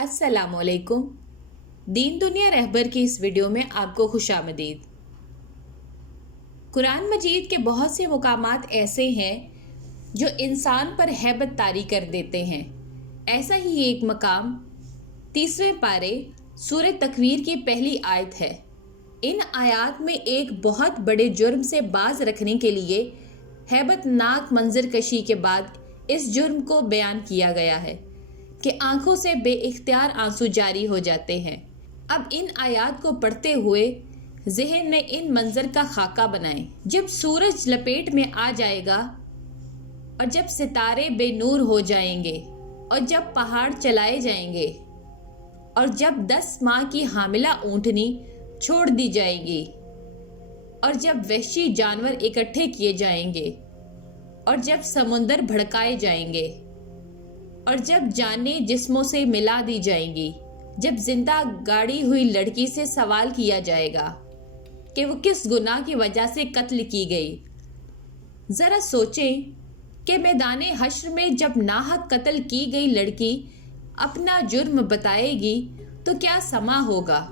السلام علیکم۔ دین دنیا رہبر کی اس ویڈیو میں آپ کو خوش آمدید۔ قرآن مجید کے بہت سے مقامات ایسے ہیں جو انسان پر ہیبت طاری کر دیتے ہیں۔ ایسا ہی ایک مقام 30ویں پارے سورہ تکویر کی پہلی آیت ہے۔ ان آیات میں ایک بہت بڑے جرم سے باز رکھنے کے لیے ہیبت ناک منظر کشی کے بعد اس جرم کو بیان کیا گیا ہے کہ آنکھوں سے بے اختیار آنسو جاری ہو جاتے ہیں۔ اب ان آیات کو پڑھتے ہوئے ذہن میں ان منظر کا خاکہ بنائیں۔ جب سورج لپیٹ میں آ جائے گا اور جب ستارے بے نور ہو جائیں گے اور جب پہاڑ چلائے جائیں گے اور جب 10 ماہ کی حاملہ اونٹنی چھوڑ دی جائے گی اور جب وحشی جانور اکٹھے کیے جائیں گے اور جب سمندر بھڑکائے جائیں گے اور جب جانیں جسموں سے ملا دی جائیں گی، جب زندہ گاڑی ہوئی لڑکی سے سوال کیا جائے گا کہ وہ کس گناہ کی وجہ سے قتل کی گئی۔ ذرا سوچیں کہ میدان حشر میں جب ناحق قتل کی گئی لڑکی اپنا جرم بتائے گی تو کیا سما ہوگا۔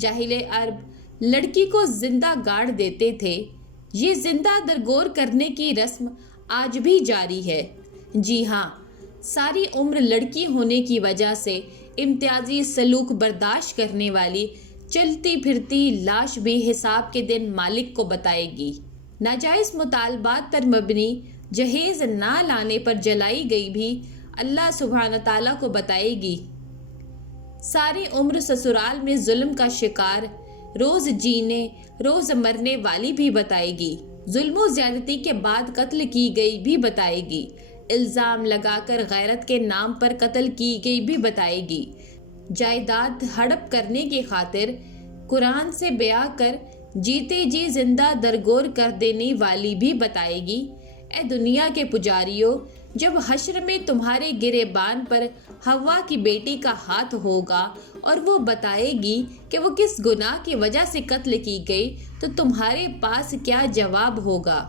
جاہل عرب لڑکی کو زندہ گاڑ دیتے تھے۔ یہ زندہ درگور کرنے کی رسم آج بھی جاری ہے۔ جی ہاں، ساری عمر لڑکی ہونے کی وجہ سے امتیازی سلوک برداشت کرنے والی چلتی پھرتی لاش بھی حساب کے دن مالک کو بتائے گی۔ ناجائز مطالبات پر مبنی جہیز نہ لانے پر جلائی گئی بھی اللہ سبحانہ تعالیٰ کو بتائے گی۔ ساری عمر سسرال میں ظلم کا شکار روز جینے روز مرنے والی بھی بتائے گی۔ ظلم و زیادتی کے بعد قتل کی گئی بھی بتائے گی۔ الزام لگا کر غیرت کے نام پر قتل کی گئی بھی بتائے گی۔ جائیداد ہڑپ کرنے کی خاطر قرآن سے بیاہ کر جیتے جی زندہ درگور کر دینے والی بھی بتائے گی۔ اے دنیا کے پجاریوں، جب حشر میں تمہارے گریبان پر حوا کی بیٹی کا ہاتھ ہوگا اور وہ بتائے گی کہ وہ کس گناہ کی وجہ سے قتل کی گئی تو تمہارے پاس کیا جواب ہوگا؟